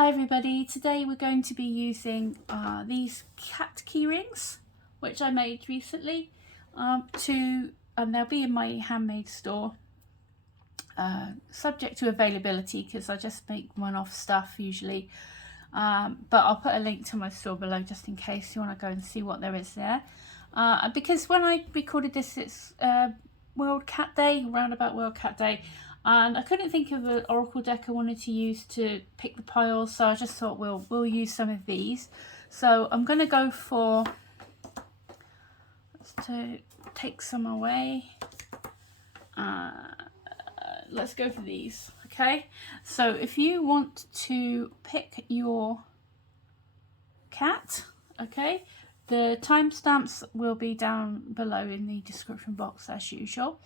Hi everybody, today we're going to be using these cat key rings which I made recently they'll be in my handmade store, subject to availability because I just make one-off stuff usually, but I'll put a link to my store below just in case you want to go and see what there is there, because when I recorded this it's World Cat Day, roundabout World Cat Day, and I couldn't think of an oracle deck I wanted to use to pick the piles, so I just thought we'll use some of these. So I'm going to go for, let's take some away, let's go for these. Okay, so if you want to pick your cat, okay, the timestamps will be down below in the description box as usual,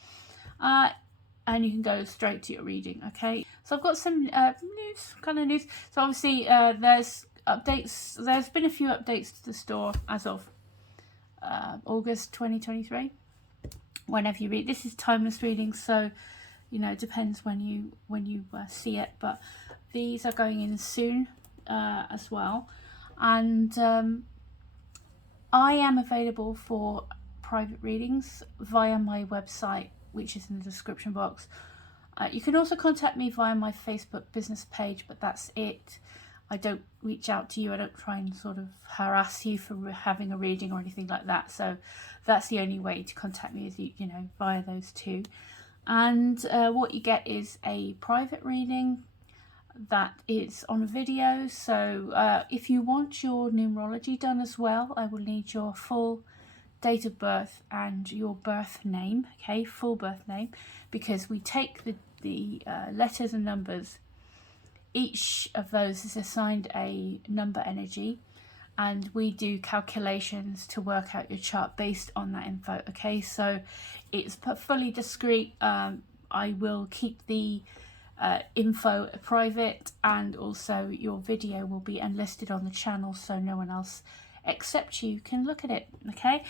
and you can go straight to your reading. Okay, so I've got some news. So obviously there's updates. There's been a few updates to the store as of August 2023. Whenever you read, this is timeless reading, so you know it depends when you see it, but these are going in soon as well. And I am available for private readings via my website, which is in the description box. You can also contact me via my Facebook business page, but that's it. I don't reach out to you. I don't try and sort of harass you for having a reading or anything like that. So that's the only way to contact me, is you know, via those two. And what you get is a private reading that is on a video. So if you want your numerology done as well, I will need your full date of birth and your birth name, okay, full birth name, because we take the letters and numbers. Each of those is assigned a number energy, and we do calculations to work out your chart based on that info. Okay, so it's fully discreet. I will keep the info private, and also your video will be unlisted on the channel, so no one else except you can look at it. Okay,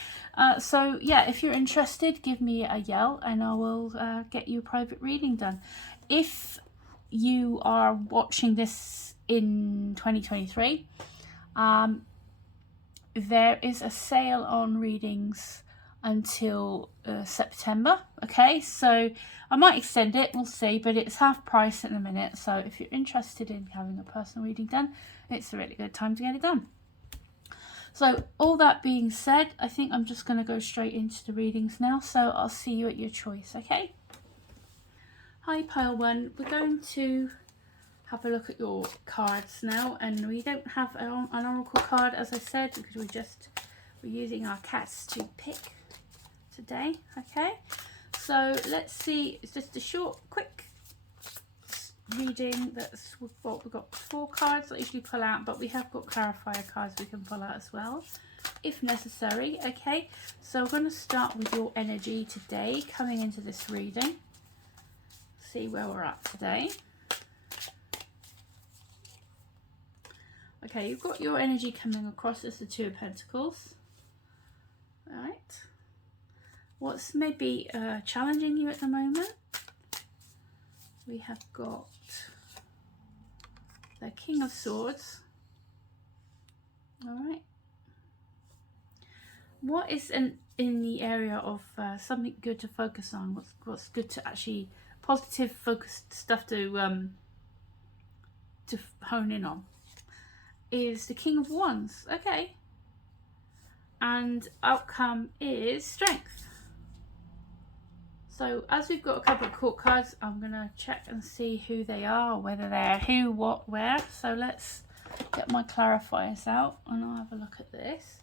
so yeah, if you're interested, give me a yell and I will get you a private reading done. If you are watching this in 2023, there is a sale on readings until September. Okay, so I might extend it, we'll see, but it's half price at the minute, so if you're interested in having a personal reading done, it's a really good time to get it done. So all that being said, I think I'm just going to go straight into the readings now, so I'll see you at your choice. Okay, hi pile one, we're going to have a look at your cards now, and we don't have an oracle card, as I said, because we're using our cats to pick today. Okay, so let's see, it's just a short quick reading. That's what we've got, 4 cards I usually pull out, but we have got clarifier cards we can pull out as well if necessary. Okay, so we're going to start with your energy today coming into this reading, see where we're at today. Okay, you've got your energy coming across as the 2 of Pentacles. All right, what's maybe challenging you at the moment? We have got the King of Swords. All right, what is in the area of something good to focus on? What's good to actually positive focused stuff to hone in on? Is the King of Wands. Okay, and outcome is strength. So as we've got a couple of court cards, I'm going to check and see who they are, whether they're who, what, where. So let's get my clarifiers out and I'll have a look at this.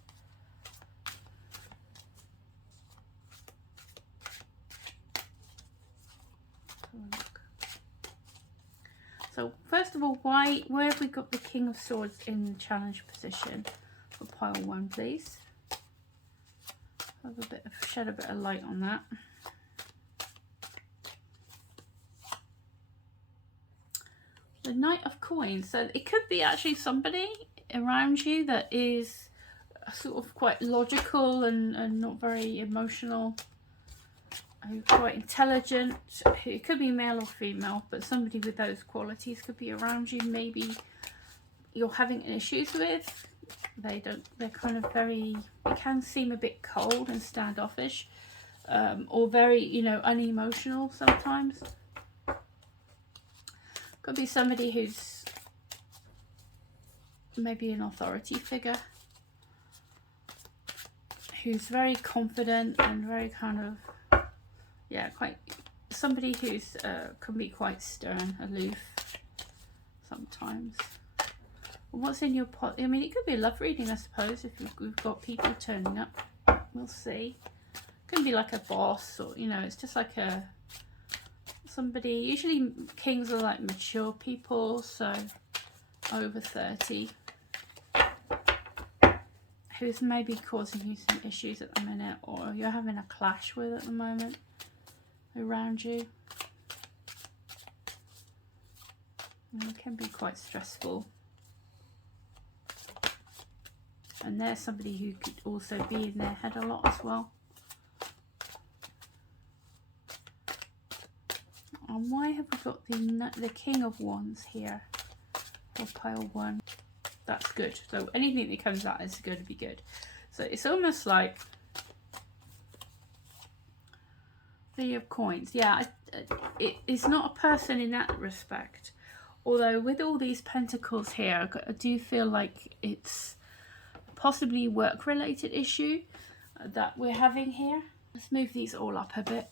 So first of all, where have we got the King of Swords in the challenge position for pile 1, please? Shed a bit of light on that. The Knight of Coins. So it could be actually somebody around you that is sort of quite logical and not very emotional, quite intelligent. It could be male or female, but somebody with those qualities could be around you, maybe you're having issues with. They're kind of very, it can seem a bit cold and standoffish, or very, you know, unemotional sometimes. Could be somebody who's maybe an authority figure, who's very confident and very kind of, yeah, quite somebody who's can be quite stern, aloof sometimes. What's in your pot? I mean, it could be a love reading, I suppose, if we've got people turning up. We'll see. Could be like a boss, or, you know, it's just like a somebody. Usually kings are like mature people, so over 30, who's maybe causing you some issues at the minute, or you're having a clash with at the moment around you. And it can be quite stressful. And there's somebody who could also be in their head a lot as well. And why have we got the King of Wands here for pile 1? That's good. So anything that comes out is going to be good. So it's almost like Three of Coins. Yeah, it's not a person in that respect. Although with all these pentacles here, I do feel like it's possibly work-related issue that we're having here. Let's move these all up a bit.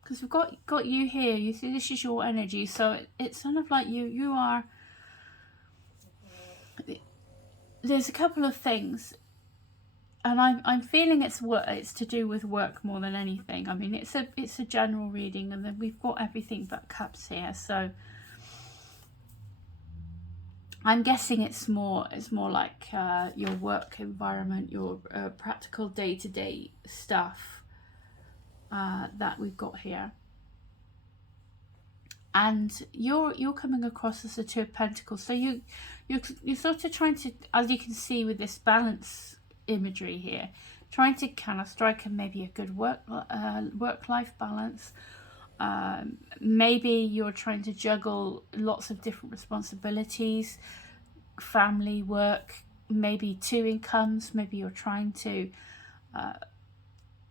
Because we've got you here. You see, this is your energy, so it's kind of like you are. There's a couple of things. And I'm feeling it's to do with work more than anything. I mean, it's a general reading, and then we've got everything but cups here. So I'm guessing it's more like your work environment, your practical day-to-day stuff that we've got here. And you're coming across as the Two of Pentacles. So you're sort of trying to, as you can see with this balance imagery here, trying to kind of strike maybe a good work-life balance. Maybe you're trying to juggle lots of different responsibilities, family, work, maybe 2 incomes. Maybe you're trying to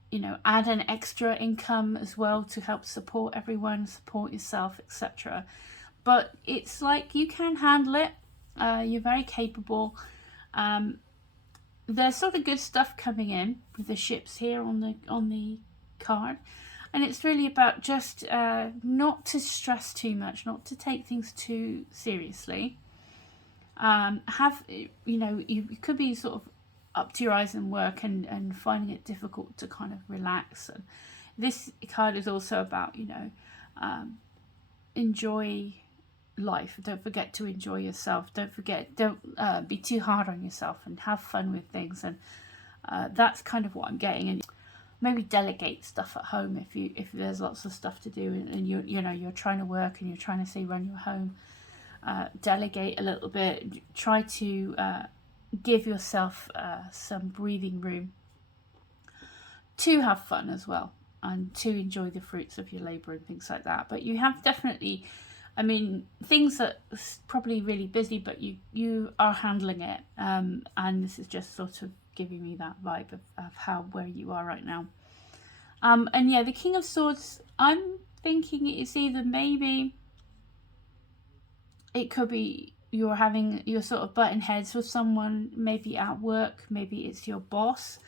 you know, add an extra income as well to help support everyone, support yourself, etc. But it's like you can handle it. You're very capable. There's sort of good stuff coming in with the ships here on the card, and it's really about just not to stress too much, not to take things too seriously. You know, you could be sort of up to your eyes in work and finding it difficult to kind of relax. And this card is also about, you know, enjoy life. Don't forget to enjoy yourself. Don't be too hard on yourself, and have fun with things. And that's kind of what I'm getting. And maybe delegate stuff at home if there's lots of stuff to do, and you're trying to work and you're trying to run your home. Delegate a little bit. Try to give yourself some breathing room to have fun as well, and to enjoy the fruits of your labor and things like that. But you have definitely, I mean, things are probably really busy, but you are handling it, and this is just sort of giving me that vibe of where you are right now. And yeah, the King of Swords, I'm thinking it's either maybe it could be you're sort of butting heads with someone, maybe at work, maybe it's your boss.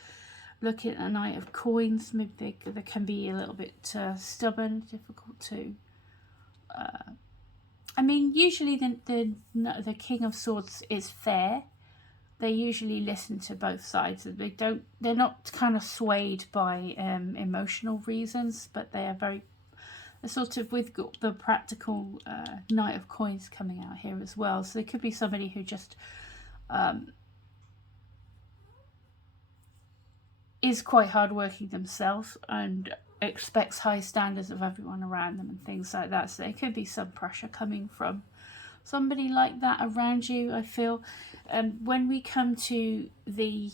Looking at a Knight of Coins, maybe they can be a little bit stubborn, difficult to. I mean, usually the King of Swords is fair. They usually listen to both sides. They're not kind of swayed by emotional reasons, but they are very sort of with the practical Knight of Coins coming out here as well. So there could be somebody who just is quite hardworking themselves and expects high standards of everyone around them and things like that. So there could be some pressure coming from somebody like that around you, I feel. When we come to the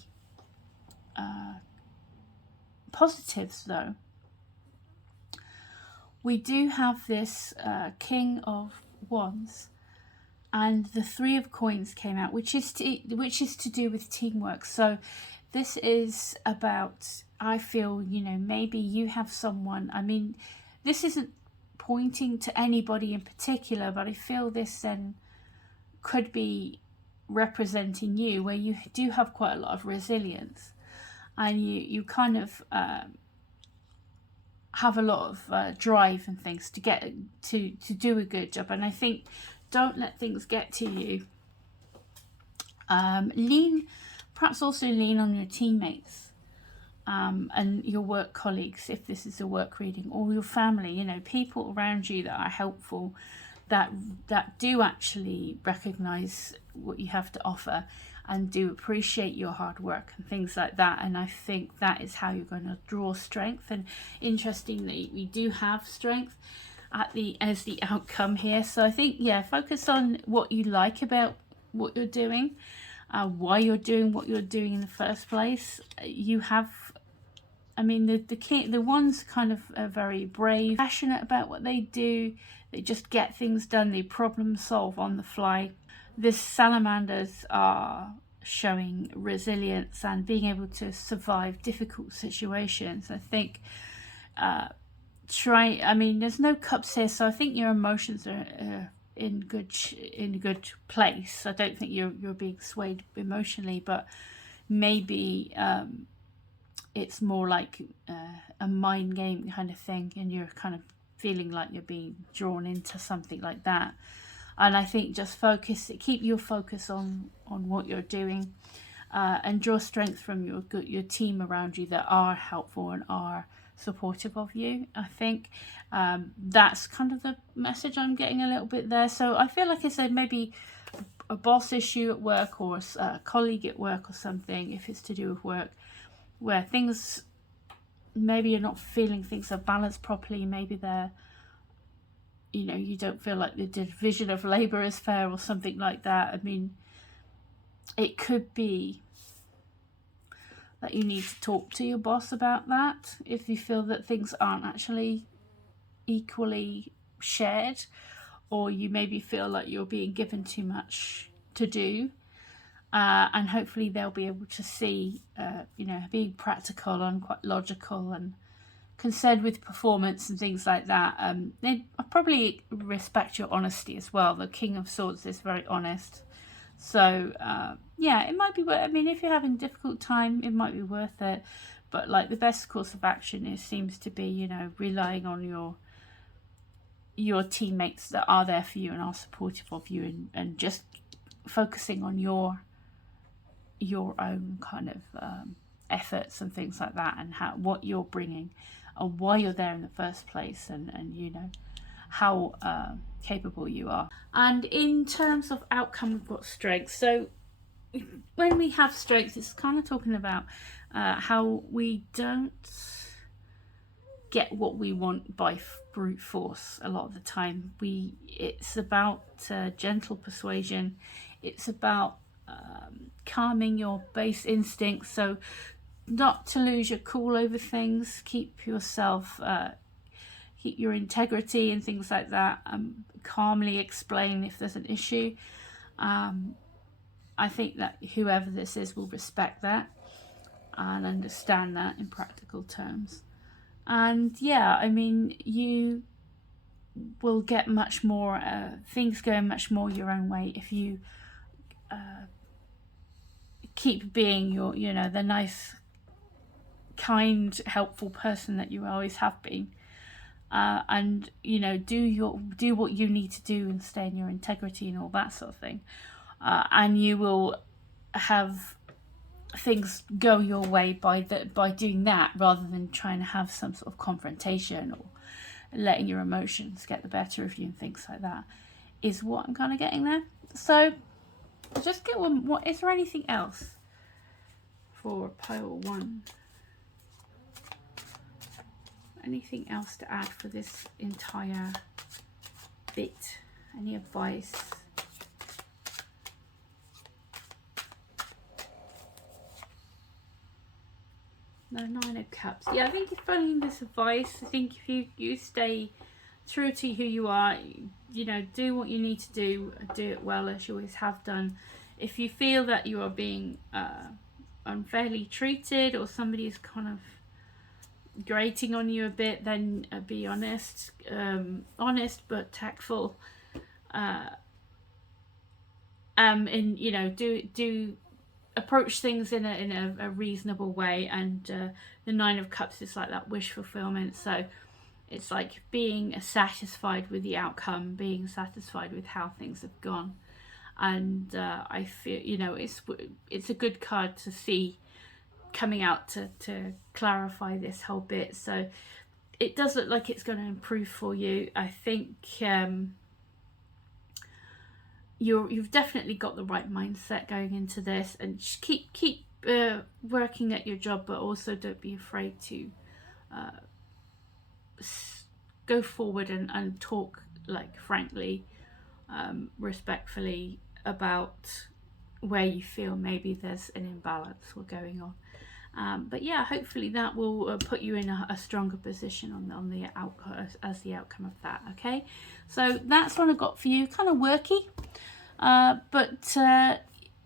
positives though, we do have this King of Wands, and the Three of Coins came out, which is to do with teamwork. So this is about, I feel, you know, maybe you have someone, I mean, this isn't pointing to anybody in particular, but I feel this then could be representing you, where you do have quite a lot of resilience, and you kind of have a lot of drive and things to get to do a good job. And I think, don't let things get to you. Perhaps also lean on your teammates and your work colleagues, if this is a work reading, or your family, you know, people around you that are helpful, that do actually recognize what you have to offer and do appreciate your hard work and things like that. And I think that is how you're going to draw strength. And interestingly, we do have strength as the outcome here. So I think, yeah, focus on what you like about what you're doing, why you're doing what you're doing in the first place. You have, I mean, the ones kind of are very brave, passionate about what they do. They just get things done. They problem solve on the fly. The salamanders are showing resilience and being able to survive difficult situations. I think I mean, there's no cups here, so I think your emotions are in a good place. I don't think you're being swayed emotionally, but maybe it's more like a mind game kind of thing, and you're kind of feeling like you're being drawn into something like that. And I think just keep your focus on what you're doing, and draw strength from your team around you that are helpful and are supportive of you. I think that's kind of the message I'm getting a little bit there. So I feel like I said, maybe a boss issue at work, or a colleague at work or something, if it's to do with work, where things, maybe you're not feeling things are balanced properly. Maybe they're, you know, you don't feel like the division of labour is fair or something like that. I mean, it could be that you need to talk to your boss about that if you feel that things aren't actually equally shared, or you maybe feel like you're being given too much to do. And hopefully they'll be able to see, you know, being practical and quite logical and concerned with performance and things like that. They probably respect your honesty as well. The King of Swords is very honest. So, yeah, it might be worth, I mean, if you're having a difficult time, it might be worth it. But, like, the best course of action seems to be, you know, relying on your teammates that are there for you and are supportive of you, and just focusing on your own kind of efforts and things like that, and what you're bringing and why you're there in the first place, and you know how capable you are. And in terms of outcome, we've got strength. So when we have strength, it's kind of talking about how we don't get what we want by brute force a lot of the time. It's about gentle persuasion. It's about calming your base instincts, so not to lose your cool over things. Keep yourself, keep your integrity and things like that. Calmly explain if there's an issue. I think that whoever this is will respect that and understand that in practical terms. And yeah, I mean, you will get much more things going much more your own way if you keep being you know, the nice, kind, helpful person that you always have been, and you know, do what you need to do and stay in your integrity and all that sort of thing, and you will have things go your way by doing that, rather than trying to have some sort of confrontation or letting your emotions get the better of you and things like that, is what I'm kind of getting there. So just get one. What is there anything else for pile 1? Anything else to add for this entire bit? Any advice? The Nine of Cups. Yeah, I think if following this advice, I think if you stay true to who you are, you know, do what you need to do it well as you always have done. If you feel that you are being unfairly treated, or somebody is kind of grating on you a bit, then be honest, honest but tactful, and you know, do approach things in a reasonable way. And the Nine of Cups is like that wish fulfillment, so it's like being satisfied with the outcome, being satisfied with how things have gone. And I feel, you know, it's a good card to see coming out to clarify this whole bit. So it does look like it's going to improve for you. I think you've definitely got the right mindset going into this, and just keep working at your job, but also don't be afraid to go forward and talk, like, frankly, respectfully, about where you feel maybe there's an imbalance going on. But yeah, hopefully that will put you in a stronger position on the outcome, as the outcome of that. Okay, so that's what I got for you. Kind of worky, but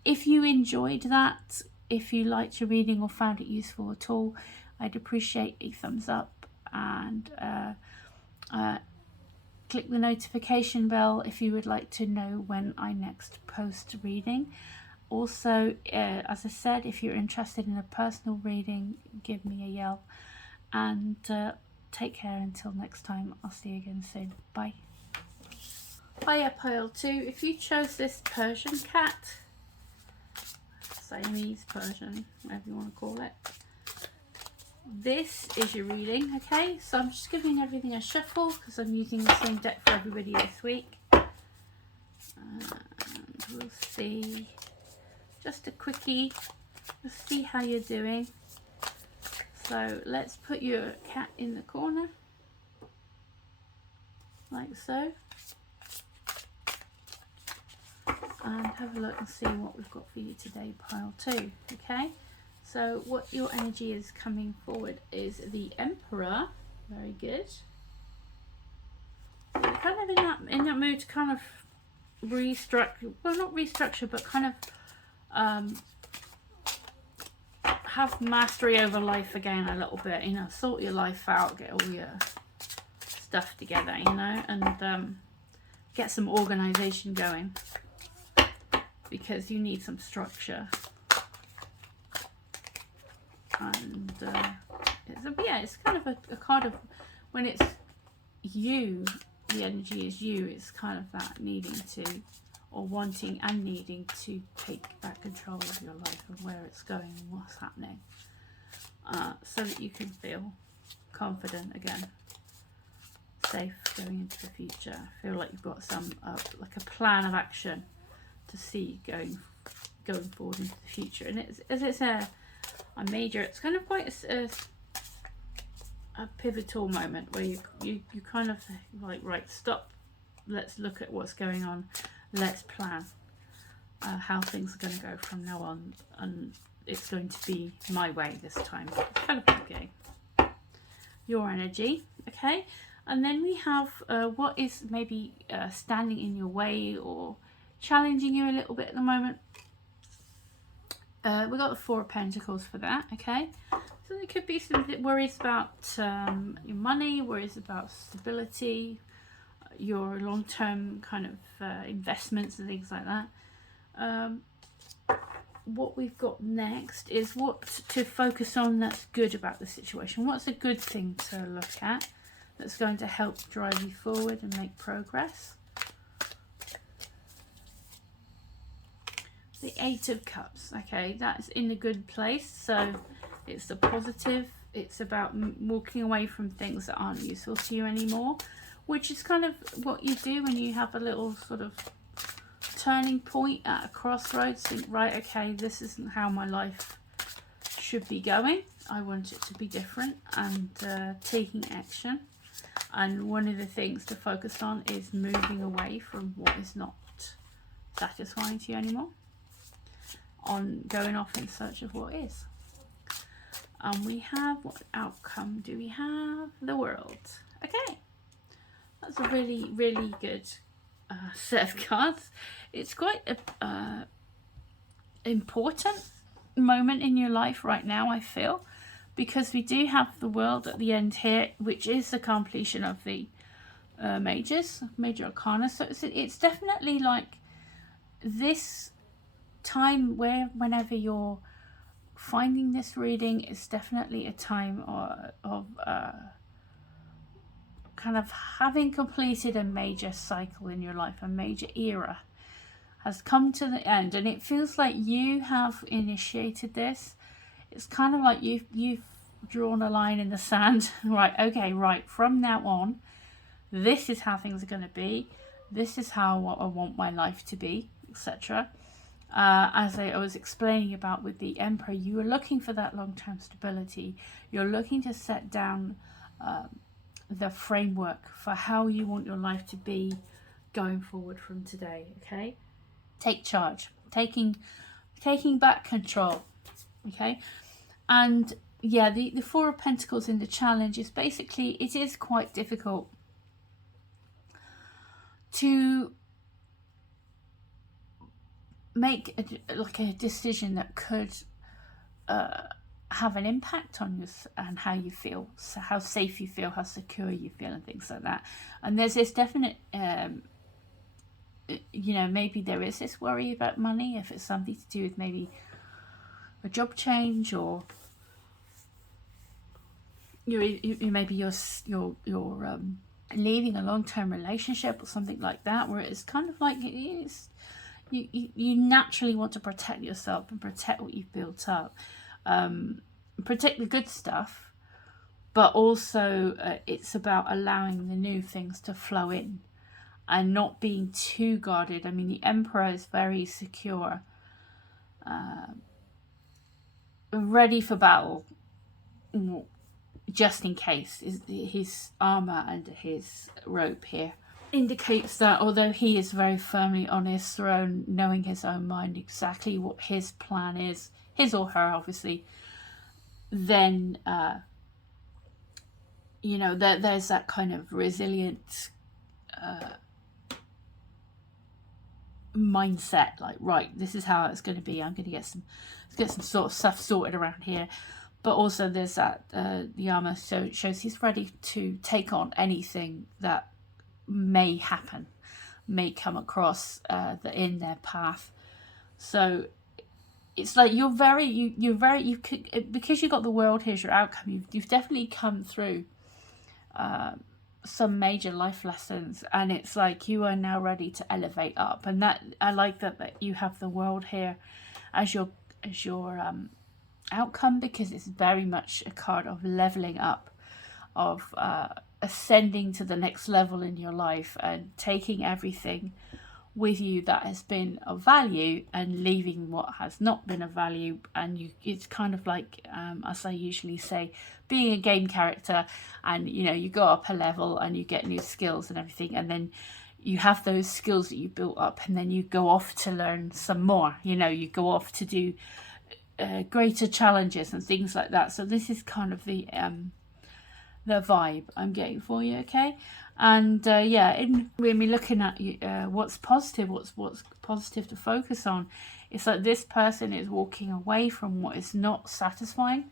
if you enjoyed that, if you liked your reading or found it useful at all, I'd appreciate a thumbs up, and click the notification bell if you would like to know when I next post reading. Also, as I said, if you're interested in a personal reading, give me a yell. And take care until next time. I'll see you again soon. Bye. Hiya, pile 2. If you chose this Persian cat, Siamese Persian, whatever you want to call it, this is your reading. Okay, so I'm just giving everything a shuffle because I'm using the same deck for everybody this week. And we'll see. Just a quickie, just see how you're doing. So let's put your cat in the corner, like so, and have a look and see what we've got for you today, pile 2. Okay, so what your energy is coming forward is the Emperor. Very good. So you're kind of in that mood to kind of restructure, well, not restructure, but kind of have mastery over life again a little bit, you know, sort your life out, get all your stuff together, you know, and get some organization going, because you need some structure. And it's kind of a card of, when it's you, the energy is you, it's kind of that needing to, or wanting and needing to take back control of your life and where it's going and what's happening, so that you can feel confident again, safe going into the future. I feel like you've got some like a plan of action to see going forward into the future. And it's a major, it's kind of quite a pivotal moment where you kind of like, right, stop, let's look at what's going on. Let's plan how things are going to go from now on, and it's going to be my way this time. It's kind of okay. Your energy, okay? And then we have what is maybe standing in your way or challenging you a little bit at the moment. We've got the Four of Pentacles for that, okay? So there could be some worries about your money, worries about stability, your long-term kind of investments and things like that. What we've got next is what to focus on that's good about the situation. What's a good thing to look at that's going to help drive you forward and make progress? The Eight of Cups, okay, that's in a good place. So it's the positive. It's about walking away from things that aren't useful to you anymore, which is kind of what you do when you have a little sort of turning point at a crossroads. Think, right, okay, this isn't how my life should be going. I want it to be different, and taking action. And one of the things to focus on is moving away from what is not satisfying to you anymore, on going off in search of what is. And we have, what outcome do we have? The World. Okay, that's a really, really good set of cards. It's quite a important moment in your life right now, I feel, because we do have the World at the end here, which is the completion of the major arcana. So it's definitely like this time where whenever you're finding this reading, is definitely a time of kind of having completed a major cycle in your life. A major era has come to the end, and it feels like you have initiated this. It's kind of like you've drawn a line in the sand. Right, okay, right, from now on, this is how things are going to be. This is how I want my life to be, etc. As I was explaining about with the Emperor, you are looking for that long-term stability. You're looking to set down the framework for how you want your life to be going forward from today. Okay, take charge, taking back control. Okay, and yeah, the Four of Pentacles in the challenge is basically, it is quite difficult to make a decision that could have an impact on you and how you feel, so how safe you feel, how secure you feel, and things like that. And there's this definite you know, maybe there is this worry about money, if it's something to do with maybe a job change, or maybe you're leaving a long-term relationship or something like that, where it's kind of like you naturally want to protect yourself and protect what you've built up, protect the good stuff, but also it's about allowing the new things to flow in and not being too guarded. I mean, the Emperor is very secure, ready for battle, just in case. His armor under his robe here indicates that although he is very firmly on his throne, knowing his own mind exactly what his plan is, his or her obviously, then you know, there's that kind of resilient mindset, like, right, this is how it's going to be. I'm going to get some sort of stuff sorted around here. But also there's that the armor shows he's ready to take on anything that may happen, may come across in their path. So it's like you're very you could, because you got the World here's your outcome, you've definitely come through some major life lessons, and it's like you are now ready to elevate up. And that, I like that you have the World here as your outcome, because it's very much a card of leveling up, of ascending to the next level in your life, and taking everything with you that has been of value and leaving what has not been of value. And it's kind of like, as I usually say, being a game character, and you know, you go up a level and you get new skills and everything, and then you have those skills that you built up, and then you go off to learn some more. You know, you go off to do greater challenges and things like that. So this is kind of the vibe I'm getting for you. Okay, and yeah, when we're looking at what's positive, what's positive to focus on, it's like this person is walking away from what is not satisfying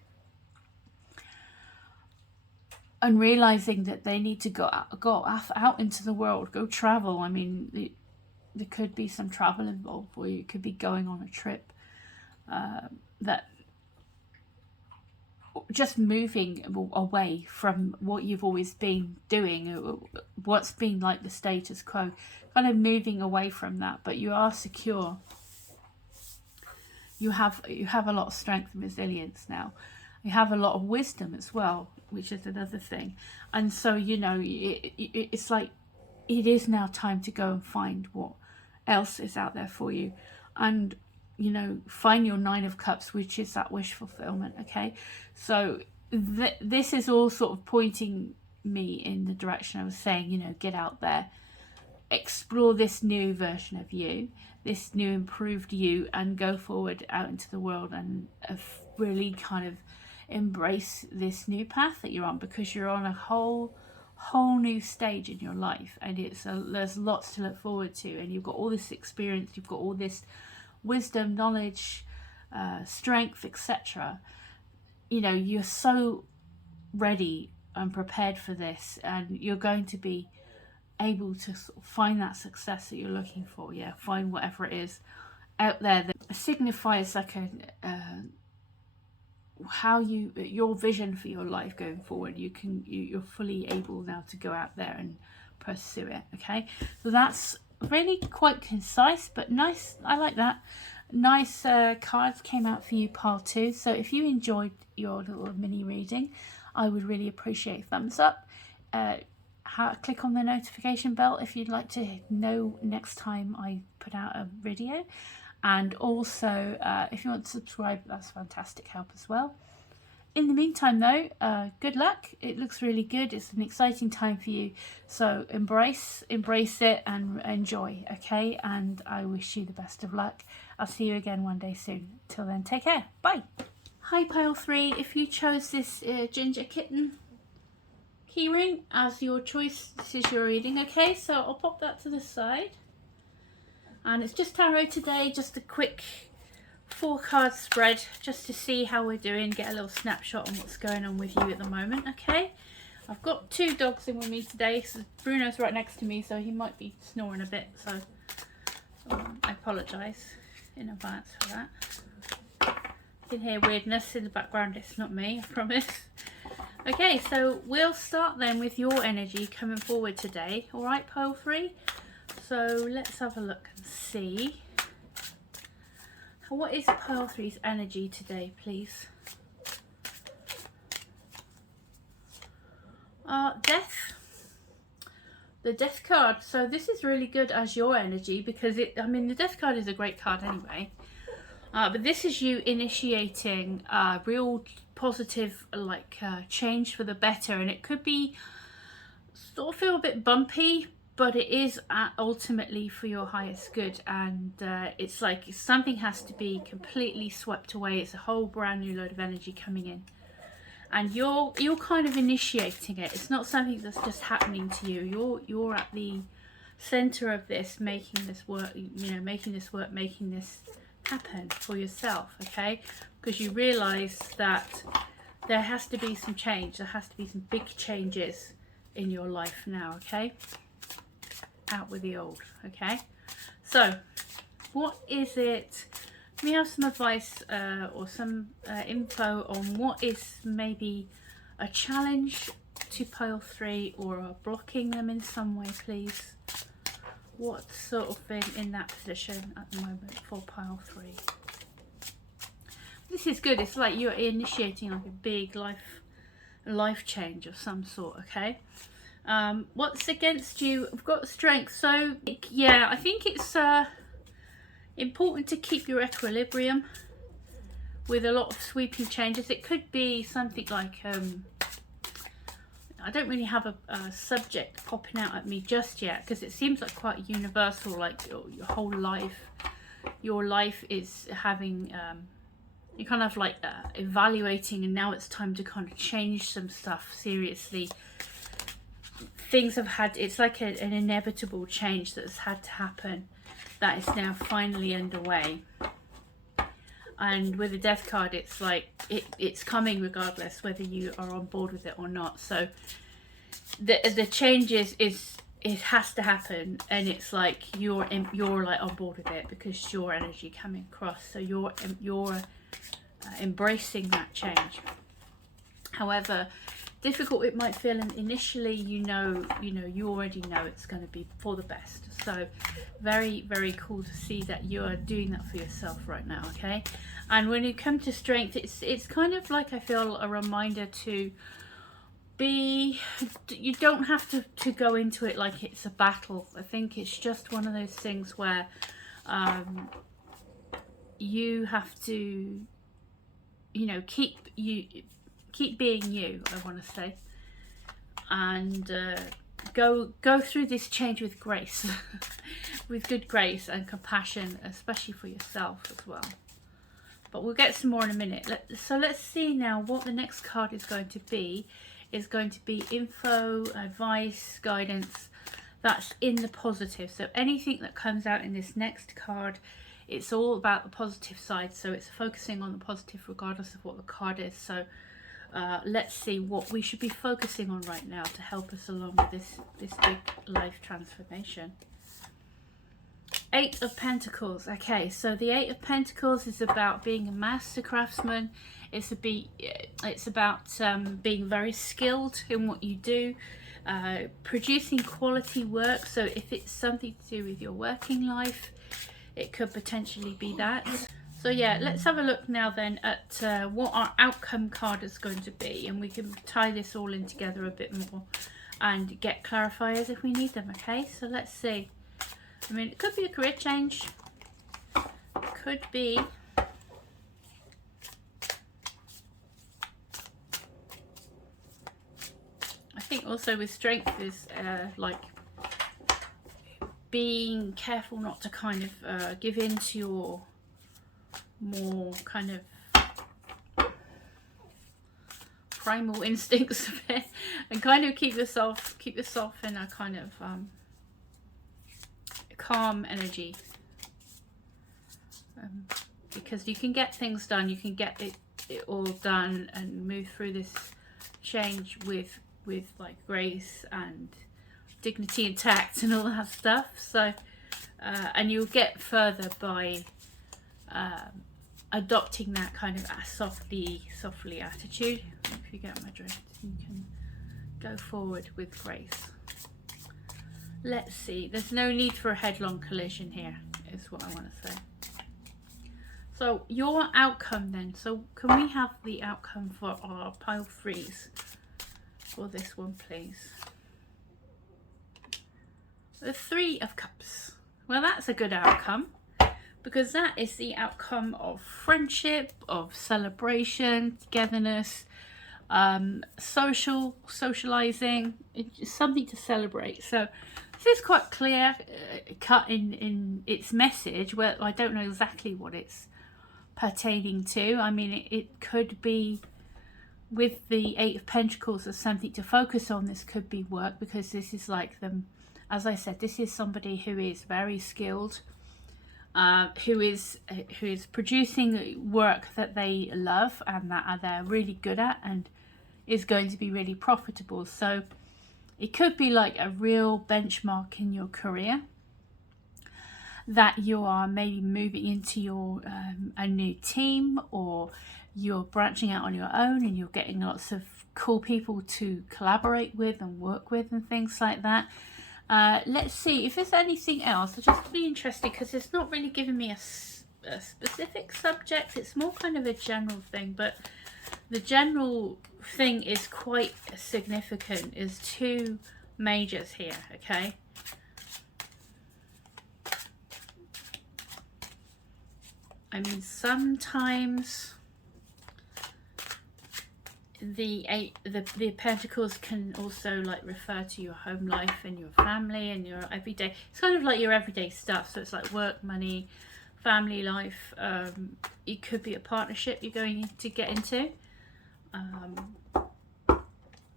and realizing that they need to go out into the world, go travel. I mean, there could be some travel involved for you. It could be going on a trip, that just moving away from what you've always been doing, what's been like the status quo, kind of moving away from that. But you are secure. You have a lot of strength and resilience now. You have a lot of wisdom as well, which is another thing. And so, you know, it's like it is now time to go and find what else is out there for you, and you know, find your Nine of Cups, which is that wish fulfillment. Okay, so this is all sort of pointing me in the direction I was saying, you know, get out there, explore this new version of you, this new improved you, and go forward out into the world and really kind of embrace this new path that you're on, because you're on a whole new stage in your life, and there's lots to look forward to, and you've got all this experience, you've got all this wisdom, knowledge, strength, etc. You know, you're so ready and prepared for this, and you're going to be able to sort of find that success that you're looking for. Yeah, find whatever it is out there that signifies like how your vision for your life going forward. You're fully able now to go out there and pursue it. Okay, so that's really quite concise but nice. I like that. Nice cards came out for you, pile 2. So if you enjoyed your little mini reading, I would really appreciate a thumbs up. Click on the notification bell if you'd like to know next time I put out a video. And also, if you want to subscribe, that's fantastic help as well. In the meantime though, good luck. It looks really good. It's an exciting time for you. So embrace it and enjoy, okay? And I wish you the best of luck. I'll see you again one day soon. Till then, take care. Bye. Hi pile 3. If you chose this ginger kitten keyring as your choice, this is your reading, okay? So I'll pop that to the side. And it's just tarot today, just a quick 4-card spread, just to see how we're doing, get a little snapshot on what's going on with you at the moment, okay? I've got 2 dogs in with me today, so Bruno's right next to me, so he might be snoring a bit, so I apologise in advance for that. You can hear weirdness in the background, it's not me, I promise. Okay, so we'll start then with your energy coming forward today, alright pile 3? So let's have a look and see. What is pile 3's energy today, please? Death. The Death card. So this is really good as your energy, because the Death card is a great card anyway. But this is you initiating real positive change for the better, and it could be sort of feel a bit bumpy, but it is ultimately for your highest good. And it's like something has to be completely swept away. It's a whole brand new load of energy coming in, and you're kind of initiating it. It's not something that's just happening to you. You're at the center of this, making this work, making this happen for yourself, okay? Because you realize that there has to be some change. There has to be some big changes in your life now, okay? Out with the old, okay? So what is it? Let me have some advice or some info on what is maybe a challenge to pile 3, or blocking them in some way, please. What's sort of been in that position at the moment for pile 3? This is good. It's like you're initiating like a big life change of some sort, okay? What's against you? I've got strength. So yeah, I think it's important to keep your equilibrium with a lot of sweeping changes. It could be something like I don't really have a subject popping out at me just yet, because it seems like quite universal, like your whole life. Your life is having you're kind of like evaluating, and now it's time to kind of change some stuff seriously. Things have had, it's like an inevitable change that's had to happen, that is now finally underway. And with the Death card, it's like it's coming regardless whether you are on board with it or not. So the changes it has to happen, and it's like you're like on board with it because your energy coming across. So you're embracing that change. However difficult it might feel initially, you already know it's going to be for the best. So very, very cool to see that you are doing that for yourself right now, okay? And when you come to strength, it's kind of like, I feel, a reminder to be, you don't have to go into it like it's a battle. I think it's just one of those things where you have to, keep being you, I want to say, and go through this change with grace, with good grace and compassion, especially for yourself as well. but we'll get some more in a minute. So let's see now what the next card is going to be. Is going to be info, advice, guidance. That's in the positive. So anything that comes out in this next card, it's all about the positive side. So it's focusing on the positive regardless of what the card is. So let's see what we should be focusing on right now to help us along with this big life transformation. Eight of Pentacles. Okay, so the Eight of Pentacles is about being a master craftsman. It's about being very skilled in what you do, producing quality work. So if it's something to do with your working life, it could potentially be that. So yeah, let's have a look now then at what our outcome card is going to be, and we can tie this all in together a bit more and get clarifiers if we need them. Okay, so let's see. I mean, it could be a career change, could be I think also with strength is like being careful not to kind of give in to your more kind of primal instincts a bit, and kind of keep yourself in a kind of calm energy, because you can get things done, you can get it all done and move through this change with like grace and dignity and tact and all that stuff. So and you'll get further by adopting that kind of softly attitude. If you get my drift, you can go forward with grace. Let's see, there's no need for a headlong collision here, is what I want to say. So your outcome then, so can we have the outcome for our pile threes for this one, please? The Three of Cups. Well, that's a good outcome, because that is the outcome of friendship, of celebration, togetherness, socializing. It's something to celebrate. So this is quite clear cut in its message, where I don't know exactly what it's pertaining to. I mean, it could be with the Eight of Pentacles as something to focus on. This could be work, because this is like them, as I said, this is somebody who is very skilled, who is producing work that they love and that they're really good at, and is going to be really profitable. So it could be like a real benchmark in your career, that you are maybe moving into your a new team, or you're branching out on your own and you're getting lots of cool people to collaborate with and work with and things like that. Let's see if there's anything else. I'll just be interested, because it's not really giving me a specific subject. It's more kind of a general thing, but the general thing is quite significant. Is two majors here, okay? I mean, sometimes the Pentacles can also like refer to your home life and your family and your everyday. It's kind of like your everyday stuff. So it's like work, money, family life. It could be a partnership you're going to get into,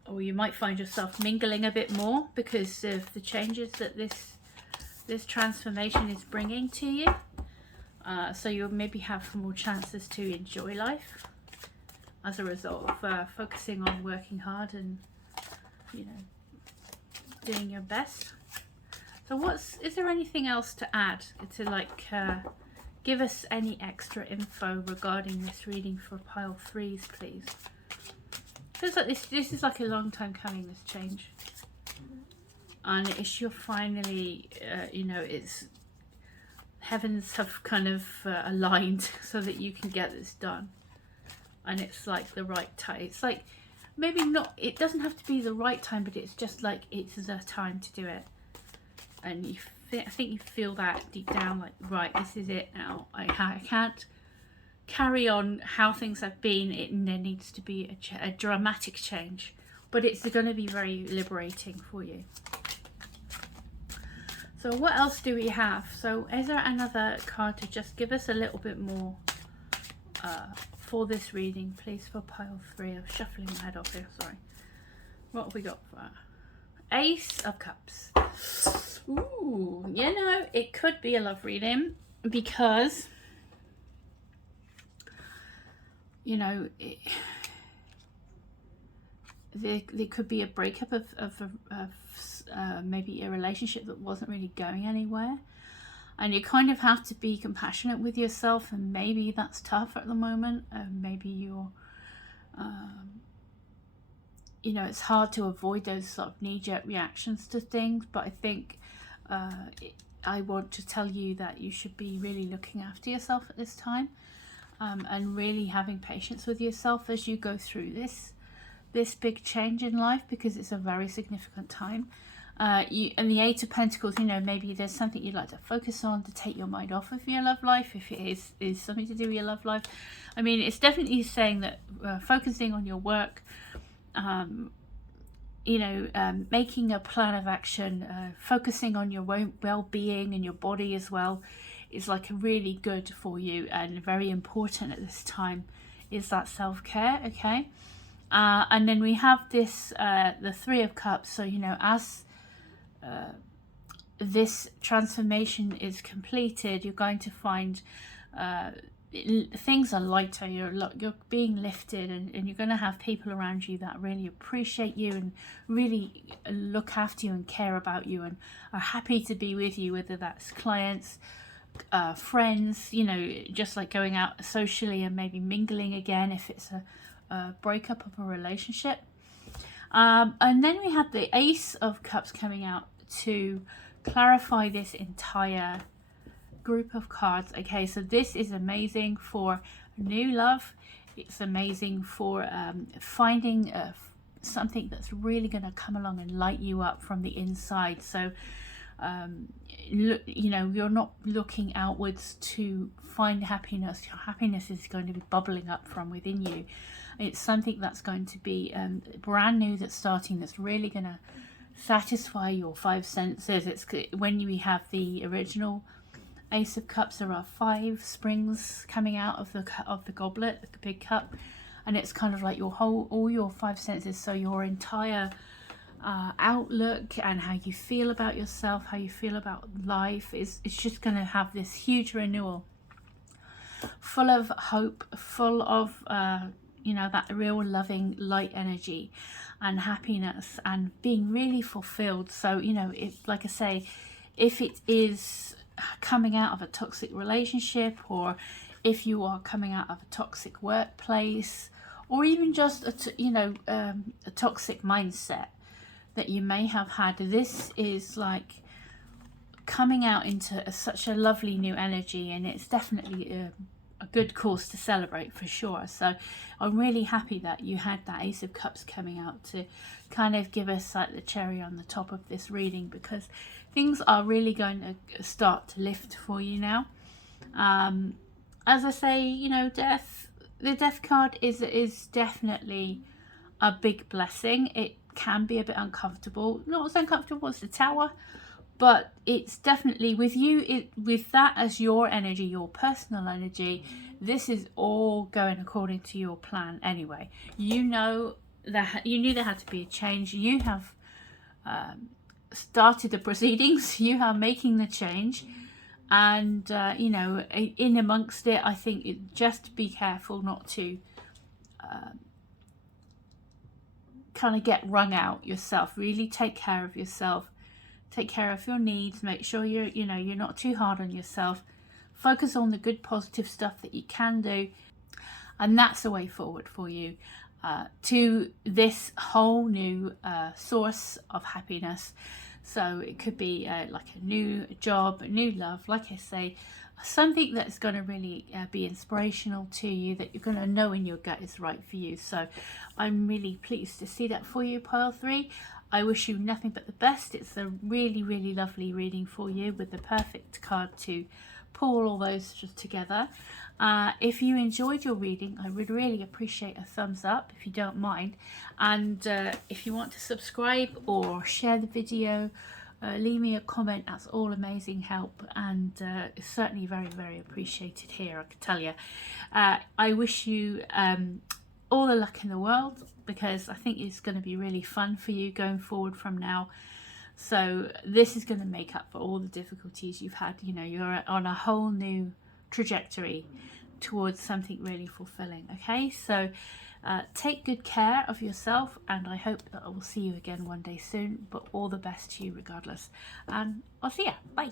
or you might find yourself mingling a bit more because of the changes that this transformation is bringing to you. So you'll maybe have more chances to enjoy life as a result of focusing on working hard and, you know, doing your best. So is there anything else to add to like give us any extra info regarding this reading for pile threes, please? Feels like this is like a long time coming, this change, and it's you're finally you know, it's heavens have kind of aligned so that you can get this done, and it's like the right time. It's like maybe not, it doesn't have to be the right time, but it's just like it's the time to do it. And I think you feel that deep down, like, right, this is it now. I can't carry on how things have been. There needs to be a dramatic change, but it's going to be very liberating for you. So what else do we have? So is there another card to just give us a little bit more for this reading, please, for pile 3. I'm shuffling my head off here, sorry. What have we got for Ace of Cups? Ooh, you know, it could be a love reading because, you know, there could be a breakup of maybe a relationship that wasn't really going anywhere. And you kind of have to be compassionate with yourself, and maybe that's tough at the moment. Maybe you're, you know, it's hard to avoid those sort of knee-jerk reactions to things. But I think I want to tell you that you should be really looking after yourself at this time, and really having patience with yourself as you go through this big change in life, because it's a very significant time. And the Eight of Pentacles, you know, maybe there's something you'd like to focus on to take your mind off of your love life, if it is something to do with your love life. I mean, it's definitely saying that focusing on your work, you know, making a plan of action, focusing on your well-being and your body as well, is like really good for you and very important at this time, is that self-care, okay? And then we have this, the Three of Cups. So, you know, as this transformation is completed, you're going to find things are lighter, you're being lifted, and you're going to have people around you that really appreciate you and really look after you and care about you and are happy to be with you, whether that's clients, friends, you know, just like going out socially and maybe mingling again if it's a breakup of a relationship. And then we have the Ace of Cups coming out to clarify this entire group of cards. Okay, so this is amazing for new love. It's amazing for finding something that's really going to come along and light you up from the inside. So look, you know, you're not looking outwards to find happiness. Your happiness is going to be bubbling up from within you. It's something that's going to be brand new, that's starting, that's really going to satisfy your 5 senses. It's when we have the original Ace of Cups, there are 5 springs coming out of the goblet, the big cup, and it's kind of like all your 5 senses. So your entire outlook and how you feel about yourself, how you feel about life, it's just going to have this huge renewal, full of hope, full of you know, that real loving light energy and happiness and being really fulfilled. So, you know, if, like I say, if it is coming out of a toxic relationship, or if you are coming out of a toxic workplace, or even just a toxic mindset that you may have had, this is like coming out into such a lovely new energy, and it's definitely a good cause to celebrate for sure. So I'm really happy that you had that Ace of Cups coming out to kind of give us like the cherry on the top of this reading, because things are really going to start to lift for you now. As I say, you know, the Death card is definitely a big blessing. It can be a bit uncomfortable, not as uncomfortable as the Tower, but it's definitely with you, with that as your energy, your personal energy, this is all going according to your plan anyway. You know that you knew there had to be a change. You have started the proceedings. You are making the change, and you know, in amongst it, I think just be careful not to kind of get wrung out yourself. Really take care of yourself. Take care of your needs. Make sure you're not too hard on yourself. Focus on the good, positive stuff that you can do, and that's the way forward for you to this whole new source of happiness. So it could be like a new job, a new love, like I say, something that's going to really be inspirational to you, that you're going to know in your gut is right for you. So I'm really pleased to see that for you, pile 3. I wish you nothing but the best. It's a really, really lovely reading for you with the perfect card to pull all those together. If you enjoyed your reading, I would really appreciate a thumbs up if you don't mind. And if you want to subscribe or share the video leave me a comment. That's all amazing help, and it's certainly very, very appreciated here, I can tell you. I wish you all the luck in the world, because I think it's going to be really fun for you going forward from now. So this is going to make up for all the difficulties you've had. You know, you're on a whole new trajectory towards something really fulfilling. Okay, so take good care of yourself, and I hope that I will see you again one day soon. But all the best to you regardless, and I'll see ya. Bye.